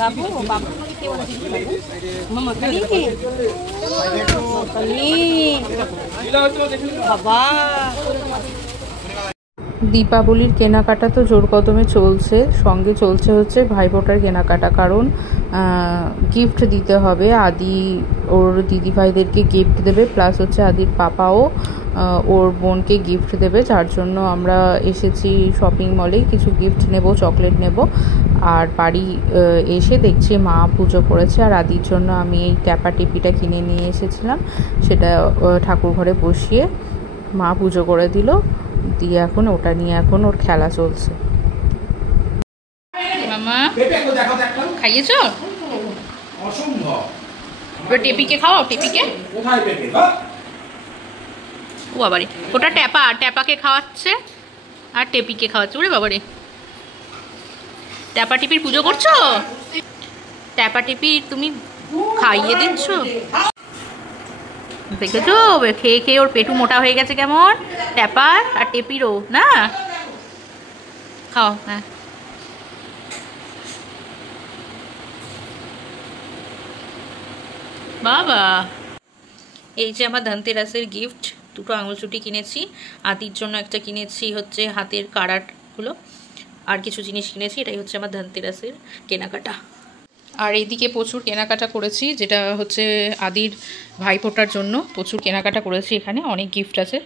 বাবু বাবু বাবা। দীপাবলির কেনাকাটা তো জোর কদমে চলছে, সঙ্গে চলছে হচ্ছে ভাইফোঁটার কেনাকাটা, কারণ গিফট দিতে হবে। আদি ওর দিদিভাইদেরকে গিফট দেবে, প্লাস হচ্ছে আদির পাপাও ওর বোনকে গিফট দেবে, যার জন্য আমরা এসেছি শপিং মলে। কিছু গিফট নেব, চকলেট নেব। আর বাড়ি এসে দেখছি মা পুজো করেছে, আর আদির জন্য আমি এই ট্যাপা টিপিটা কিনে নিয়ে এসেছিলাম, সেটা ঠাকুর ঘরে বসিয়ে মা পুজো করে দিল, দিয়ে এখন ওটা নিয়ে এখন ওর খেলা চলছে। মামা খাইয়েছো? টেপিকে খাওয়াও, টেপিকে। ও বাবারে, ওটা ট্যাপা, ট্যাপাকে খাওয়াচ্ছে আর টেপিকে খাওয়াচ্ছে। ওরে বাবারে, ট্যাপা টিপির পুজো করছো? ট্যাপা টিপি তুমি খাইয়ে দিচ্ছ? দেখেছো, খেয়ে খেয়ে ওর পেটু মোটা হয়ে গেছে কেমন, ট্যাপার আর টেপিরও না। খাও। হ্যাঁ, বাবা। এই যে আমার ধনতেরাসের গিফট, দুটো আঙুলচুটি কিনেছি। আদির জন্য একটা কিনেছি হচ্ছে হাতের কাড়াগুলো, আর কিছু জিনিস কিনেছি। এটাই হচ্ছে আমার ধনতেরাসের কেনাকাটা। আর এইদিকে প্রচুর কেনাকাটা করেছি, যেটা হচ্ছে আদির ভাইফোঁটার জন্য প্রচুর কেনাকাটা করেছি। এখানে অনেক গিফট আছে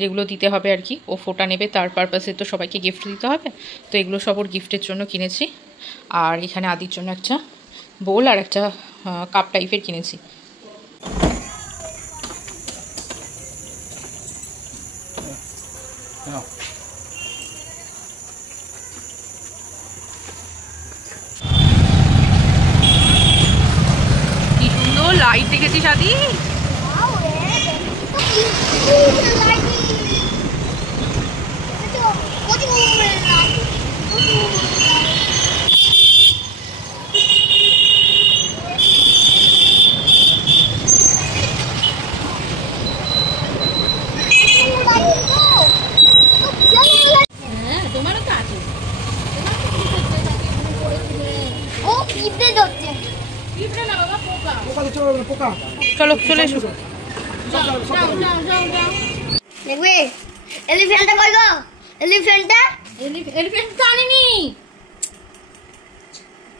যেগুলো দিতে হবে আর কি। ও ফোঁটা নেবে, তার পারপাসে তো সবাইকে গিফট দিতে হবে, তো এগুলো সব ওর গিফটের জন্য কিনেছি। আর এখানে আদির জন্য একটা বোল আর একটা কাপ টাইপের কিনেছি। কি সুন্দর লাইট দেখেছিস আদি? চলো চলে এসো। দেখবে এলিফ্যান্টটা কই গো? এলিফ্যান্টটা তো আনিনি।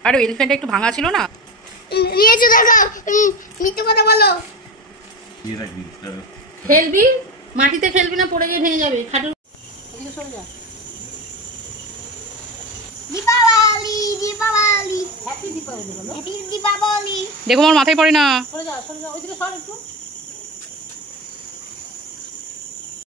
আরে এলিফ্যান্টটা একটু ভাঙা ছিল না, নিয়েছো দেখো। মিথ্যে কথা বলো। খেলবি মাটিতে, খেলবি না, পড়ে গিয়ে ভেঙে যাবে। খাটের ওদিকে সরে যা। দীপাবলি দীপাবলি হ্যাপি দীপাবলি বলো। হ্যাপি দীপাবলি। দেখো আমার মাথায় পড়ে না। সরে যা, সরে যা, ওইদিকে সর একটু।